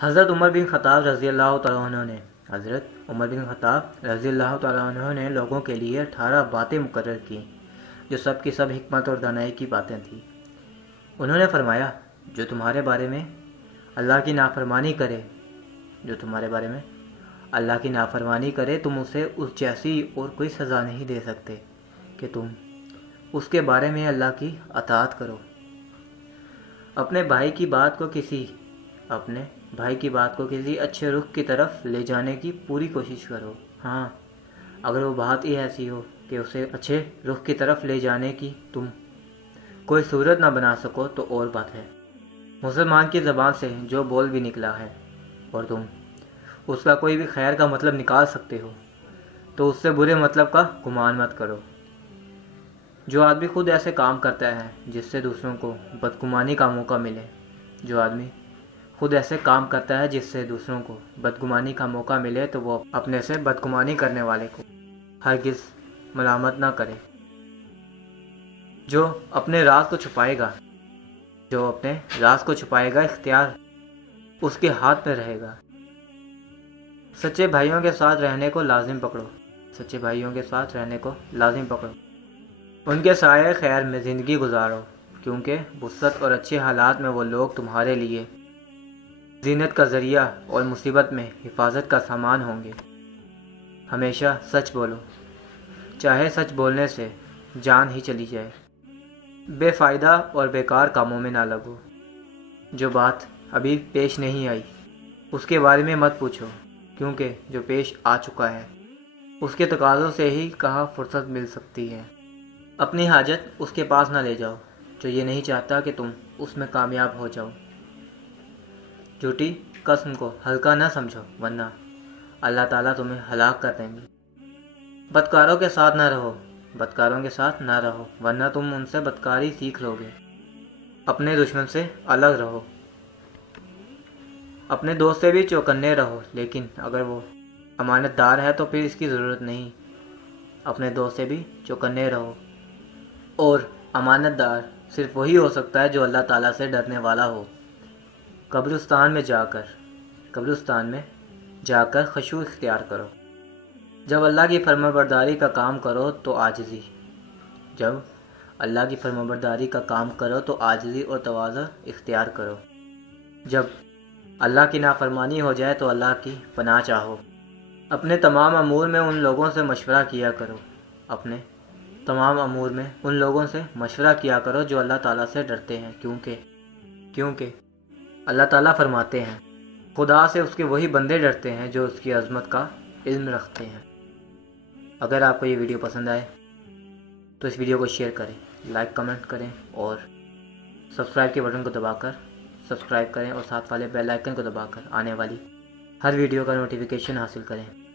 حضرت عمر بن خطاب رضی اللہ تعالیٰ عنہ نے لوگوں کے لیے 18 باتیں مقرر کی جو سب کی سب حکمت اور دانائی کی باتیں تھیں۔ انہوں نے فرمایا، جو تمہارے بارے میں اللہ کی نافرمانی کرے تم اسے اس جیسی اور کوئی سزا نہیں دے سکتے کہ تم اس کے بارے میں اللہ کی اطاعت کرو۔ اپنے بھائی کی بات کو کسی اچھے رخ کی طرف لے جانے کی پوری کوشش کرو۔ ہاں، اگر وہ بات ہی ایسی ہو کہ اسے اچھے رخ کی طرف لے جانے کی تم کوئی صورت نہ بنا سکو تو اور بات ہے۔ مسلمان کی زبان سے جو بول بھی نکلا ہے اور تم اس کا کوئی بھی خیر کا مطلب نکال سکتے ہو تو اس سے برے مطلب کا گمان مت کرو۔ جو آدمی خود ایسے کام کرتا ہے جس سے دوسروں کو بدگمانی کا موقع ملے تو وہ اپنے سے بدگمانی کرنے والے کو ہرگز ملامت نہ کرے۔ جو اپنے راز کو چھپائے گا اختیار اس کے ہاتھ میں رہے گا۔ سچے بھائیوں کے ساتھ رہنے کو لازم پکڑو۔ ان کے سائے خیر میں زندگی گزارو، کیونکہ وسعت اور اچھے حالات میں وہ لوگ تمہارے لیے زینت کا ذریعہ اور مصیبت میں حفاظت کا سامان ہوں گے۔ ہمیشہ سچ بولو، چاہے سچ بولنے سے جان ہی چلی جائے۔ بے فائدہ اور بیکار کاموں میں نہ لگو۔ جو بات ابھی پیش نہیں آئی اس کے بارے میں مت پوچھو، کیونکہ جو پیش آ چکا ہے اس کے تقاضوں سے ہی کہاں فرصت مل سکتی ہے۔ اپنی حاجت اس کے پاس نہ لے جاؤ جو یہ نہیں چاہتا کہ تم اس میں کامیاب ہو جاؤ۔ جھوٹی قسم کو ہلکا نہ سمجھو، ورنہ اللہ تعالیٰ تمہیں ہلاک کر دیں گے۔ بدکاروں کے ساتھ نہ رہو ورنہ تم ان سے بدکاری سیکھ لو گے۔ اپنے دشمن سے الگ رہو۔ اپنے دوست سے بھی چوکنے رہو، لیکن اگر وہ امانت دار ہے تو پھر اس کی ضرورت نہیں۔ اپنے دوست سے بھی چوکنے رہو، اور امانت دار صرف وہی ہو سکتا ہے جو اللہ تعالیٰ سے ڈرنے والا ہو۔ قبرستان میں جا کر خشوع اختیار کرو۔ جب اللہ کی فرمانبرداری کا کام کرو اور تواضع اختیار کرو۔ جب اللہ کی نافرمانی ہو جائے تو اللہ کی پناہ چاہو۔ اپنے تمام امور میں ان لوگوں سے مشورہ کیا کرو جو اللہ تعالیٰ سے ڈرتے ہیں، کیونکہ اللہ تعالیٰ فرماتے ہیں، خدا سے اس کے وہی بندے ڈرتے ہیں جو اس کی عظمت کا علم رکھتے ہیں۔ اگر آپ کو یہ ویڈیو پسند آئے تو اس ویڈیو کو شیئر کریں، لائک کمنٹ کریں اور سبسکرائب کے بٹن کو دبا کر سبسکرائب کریں اور ساتھ والے بیل آئیکن کو دبا کر آنے والی ہر ویڈیو کا نوٹیفیکیشن حاصل کریں۔